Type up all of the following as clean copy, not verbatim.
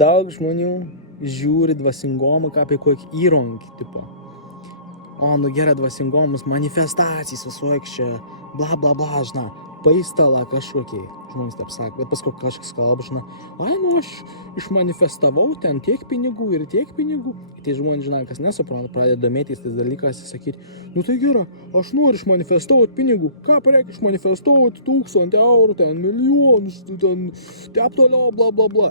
daug žmonių žiūri dvasingomą kaip apie kokį įrankį, tipo. Nu gerai, dvasingomas, manifestacijas, visoks čia, bla bla bla, žinai, paistalą kažkokį, žmonės taip sako, bet paskui kažkas kalba, žinai, aš išmanifestavau ten tiek pinigų ir tiek pinigų. Tai žmonės, žinai, kas nesupranta, pradeda domėtis tais dalykais ir sakyti, tai gerai, aš noriu išmanifestuoti pinigų, ką reikia išmanifestuoti 1000 eurų, ten milijonus, ten taip toliau, bla bla bla.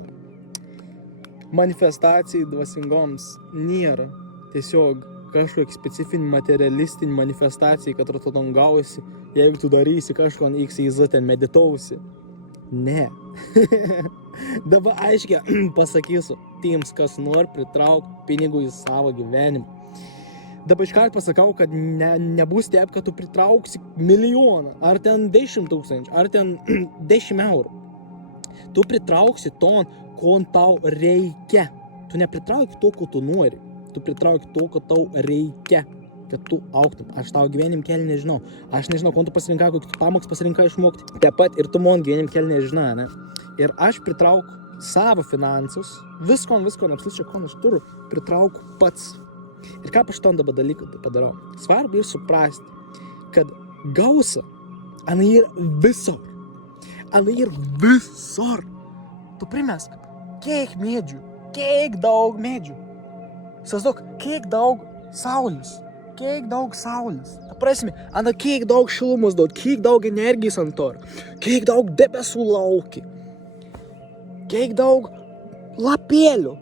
Manifestacijai dvasingoms nėra tiesiog kažkokia specifinė materialistinė manifestacija, kad tu ten gausi, jeigu tu darysi kažko XYZ, ten meditausi. Ne. Dabar aiškiai pasakysiu tiems, kas nori pritraukti pinigų į savo gyvenimą. Dabar iškart pasakau, kad nebus taip, kad tu pritrauksi milijoną, ar ten 10 000, ar ten 10 eurų. Tu pritrauksi ton, ko tau reikia. Tu nepritrauki to, ko tu nori. Tu pritrauki to, ko tau reikia, kad tu augtum. Aš tau gyvenim kelią nežinau. Aš nežinau, ko tu pasirinkai, kokį tu pamoks pasirinkai išmokti. Taip pat ir tu man gyvenim kelią nežinai, ne? Ir aš pritrauku savo finansus, visko, absoliučiai, ko aš turiu, pritrauku pats. Ir ką aš tom dabar dalyką padarau? Svarbu ir suprasti, kad gausa, ana yra visur. Ana yra visur. Tu primesk, kiek medžių, kiek daug medžių. Sazok, kiek daug saulės. Ta prasme, ana kiek daug šilumos duot, kiek daug energijos ant to, kiek daug debesų lauki, kiek daug lapėlių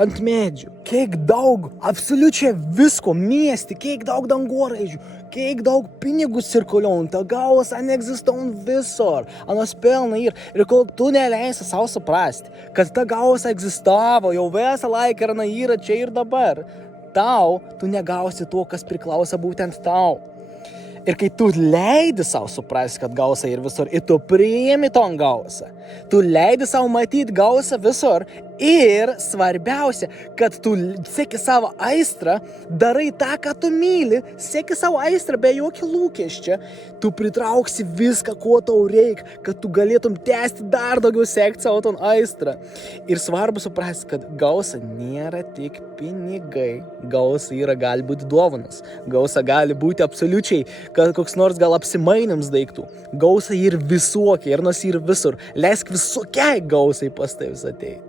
ant medžių, kiek daug absoliučiai visko miesti, kiek daug dangoraižių, kiek daug pinigų cirkuliuoja, ta gausa neegzistuoja visur, anos pelna ir kol tu neleisi savo suprasti, kad ta gausa egzistavo jau visą laiką ir yra čia ir dabar, tu negausi to, kas priklauso būtent tau. Ir kai tu leidi savo suprasti, kad gausa ir visur, ir tu priimi ton gausą, tu leidi savo matyti gausą visur, ir svarbiausia, kad tu seki savo aistrą, darai tą, ką tu myli, seki savo aistrą be jokio lūkesčio, tu pritrauksi viską, ko tau reikia, kad tu galėtum tęsti dar daugiau sekti savo ton aistrą. Ir svarbu suprasti, kad gausa nėra tik pinigai, gausa gali būti dovanas, gausa gali būti absoliučiai, kad koks nors gal apsimainims daiktų, gausa ir visokia, ir nors ir visur, leisk visokiai gausai pas tavęs ateiti.